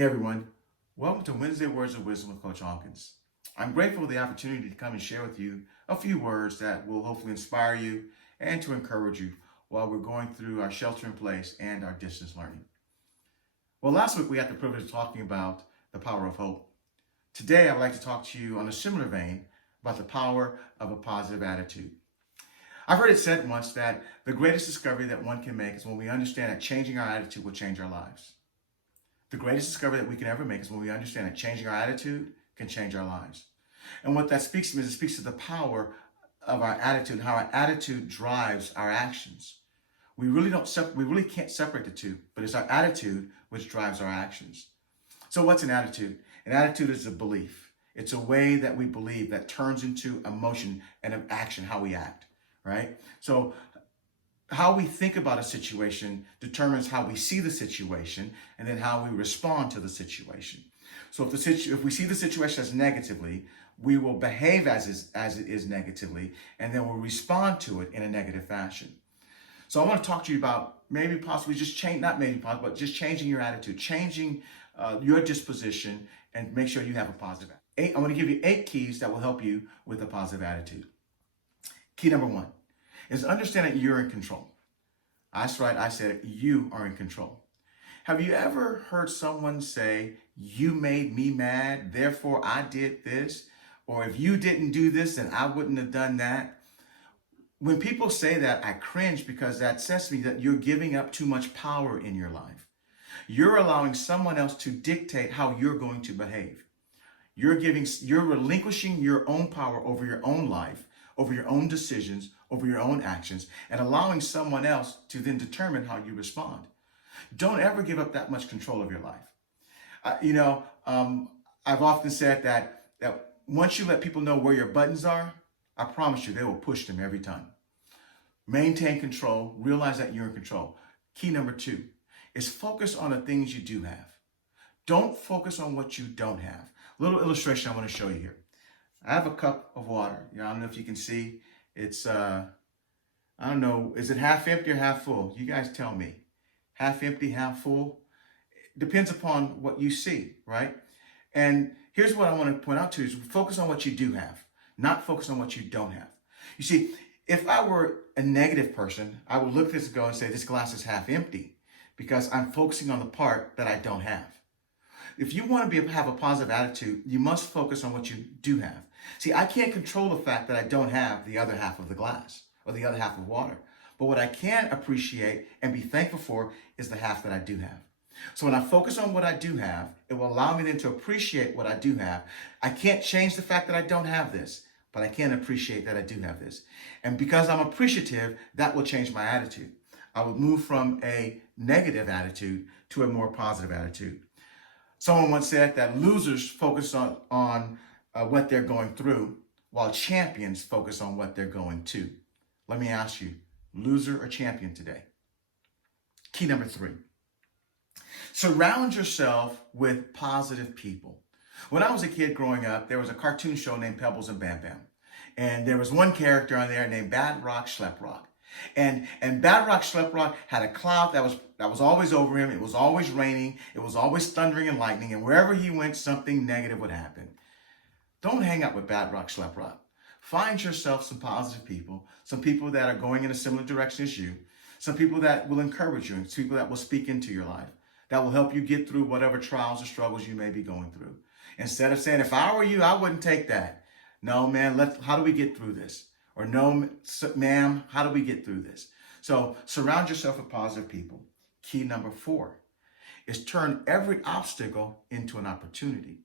Hey everyone, welcome to Wednesday Words of Wisdom with Coach Hawkins. I'm grateful for the opportunity to come and share with you a few words that will hopefully inspire you and to encourage you while we're going through our shelter in place and our distance learning. Well, last week we had the privilege of talking about the power of hope. Today I would like to talk to you on a similar vein about the power of a positive attitude. I've heard it said once that the greatest discovery that one can make is when we understand that changing our attitude will change our lives. The greatest discovery that we can ever make is when we understand that changing our attitude can change our lives. And what that speaks to me is it speaks to the power of our attitude, how our attitude drives our actions. We really can't separate the two, but it's our attitude which drives our actions. So what's an attitude? An attitude is a belief. It's a way that we believe that turns into emotion and an action, how we act, right? So how we think about a situation determines how we see the situation and then how we respond to the situation. So if we see the situation as negatively, we will behave as it is negatively, and then we'll respond to it in a negative fashion. So I want to talk to you about maybe possibly just change, not maybe possibly, but just changing your attitude, changing your disposition, and make sure you have a positive attitude. I'm going to give you 8 keys that will help you with a positive attitude. Key number 1 is understand that you're in control. That's right, I said it, you are in control. Have you ever heard someone say, you made me mad, therefore I did this? Or if you didn't do this, then I wouldn't have done that. When people say that, I cringe because that says to me that you're giving up too much power in your life. You're allowing someone else to dictate how you're going to behave. You're relinquishing your own power over your own life, over your own decisions, over your own actions, and allowing someone else to then determine how you respond. Don't ever give up that much control of your life. I've often said that once you let people know where your buttons are, I promise you, they will push them every time. Maintain control. Realize that you're in control. Key number 2 is focus on the things you do have. Don't focus on what you don't have. Little illustration I want to show you here. I have a cup of water. I don't know if you can see. It's, I don't know, is it half empty or half full? You guys tell me. Half empty, half full? Depends upon what you see, right? And here's what I want to point out to you is focus on what you do have, not focus on what you don't have. You see, if I were a negative person, I would look at this and go and say, this glass is half empty because I'm focusing on the part that I don't have. If you want to have a positive attitude, you must focus on what you do have. See, I can't control the fact that I don't have the other half of the glass or the other half of water. But what I can appreciate and be thankful for is the half that I do have. So when I focus on what I do have, it will allow me then to appreciate what I do have. I can't change the fact that I don't have this, but I can appreciate that I do have this. And because I'm appreciative, that will change my attitude. I will move from a negative attitude to a more positive attitude. Someone once said that losers focus on what they're going through, while champions focus on what they're going to. Let me ask you, loser or champion today? Key number 3. Surround yourself with positive people. When I was a kid growing up, there was a cartoon show named Pebbles and Bam Bam. And there was one character on there named Bad Rock Schlep Rock. And Bad Rock Schlep Rock had a cloud that was always over him. It was always raining. It was always thundering and lightning. And wherever he went, something negative would happen. Don't hang out with Bad Rock Schlep Rock. Find yourself some positive people, some people that are going in a similar direction as you, some people that will encourage you, and people that will speak into your life, that will help you get through whatever trials or struggles you may be going through. Instead of saying, if I were you, I wouldn't take that. No, man, how do we get through this? Or no, ma'am, how do we get through this? So surround yourself with positive people. Key number 4 is turn every obstacle into an opportunity.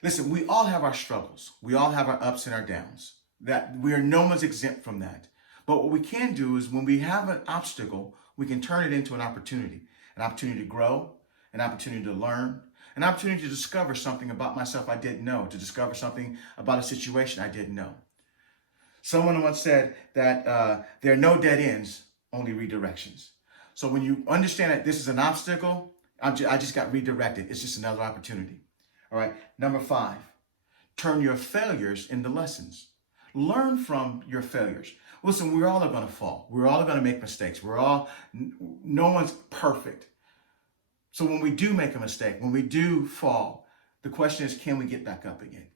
Listen, we all have our struggles. We all have our ups and our downs. No one's exempt from that. But what we can do is when we have an obstacle, we can turn it into an opportunity to grow, an opportunity to learn, an opportunity to discover something about myself I didn't know, to discover something about a situation I didn't know. Someone once said that there are no dead ends, only redirections. So when you understand that this is an obstacle, I just got redirected. It's just another opportunity. All right. Number 5, turn your failures into lessons. Learn from your failures. Listen, we're all going to fall. We're all going to make mistakes. No one's perfect. So when we do make a mistake, when we do fall, the question is, can we get back up again?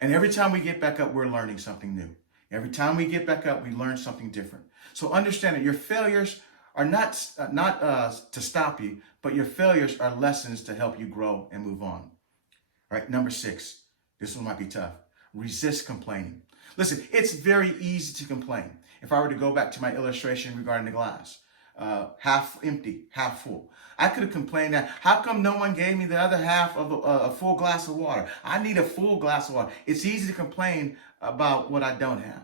And every time we get back up, we're learning something new. Every time we get back up, we learn something different. So understand that your failures are not to stop you, but your failures are lessons to help you grow and move on. All right, number 6. This one might be tough. Resist complaining. Listen, it's very easy to complain. If I were to go back to my illustration regarding the glass, half empty, half full. I could have complained that, how come no one gave me the other half of a full glass of water? I need a full glass of water. It's easy to complain about what I don't have.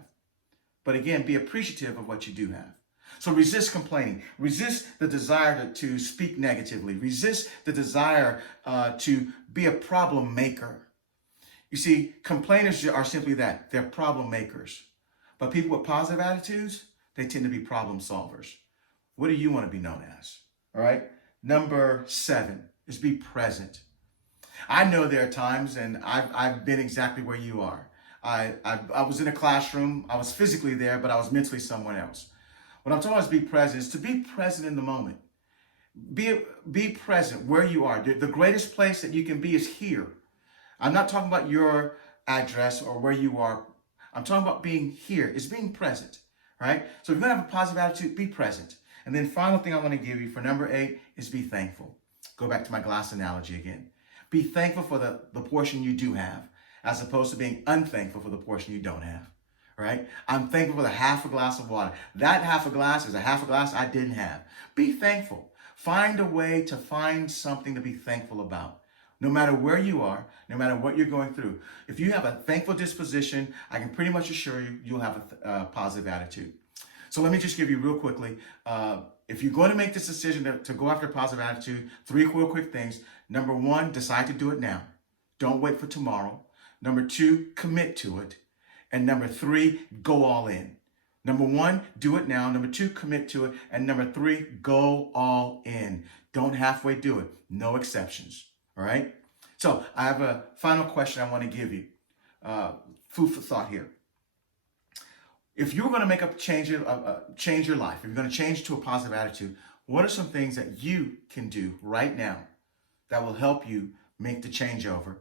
But again, be appreciative of what you do have. So resist complaining. Resist the desire to speak negatively. Resist the desire to be a problem maker. You see, complainers are simply that. They're problem makers. But people with positive attitudes, they tend to be problem solvers. What do you want to be known as? All right. Number 7 is be present. I know there are times, and I've been exactly where you are. I was in a classroom. I was physically there, but I was mentally somewhere else. What I'm talking about is be present. Is to be present in the moment. Be present where you are. The greatest place that you can be is here. I'm not talking about your address or where you are. I'm talking about being here. It's being present, right? So if you're going to have a positive attitude, be present. And then final thing I want to give you for number 8 is be thankful. Go back to my glass analogy again. Be thankful for the portion you do have, as opposed to being unthankful for the portion you don't have, right? I'm thankful for the half a glass of water. That half a glass is a half a glass I didn't have. Be thankful. Find a way to find something to be thankful about. No matter where you are, no matter what you're going through. If you have a thankful disposition, I can pretty much assure you, you'll have a positive attitude. So let me just give you real quickly, if you're going to make this decision to go after a positive attitude, 3 real quick things. Number 1, decide to do it now. Don't wait for tomorrow. Number 2, commit to it. And number 3, go all in. Number 1, do it now. Number 2, commit to it. And number 3, go all in. Don't halfway do it. No exceptions. All right? So I have a final question I want to give you. Food for thought here. If you're going to make a change your life, if you're going to change to a positive attitude, what are some things that you can do right now that will help you make the changeover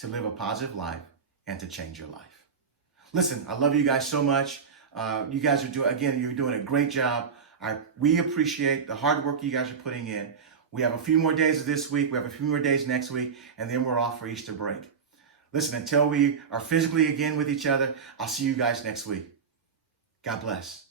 to live a positive life and to change your life? Listen, I love you guys so much. You guys are you're doing a great job. We appreciate the hard work you guys are putting in. We have a few more days of this week. We have a few more days next week, and then we're off for Easter break. Listen, until we are physically again with each other, I'll see you guys next week. God bless.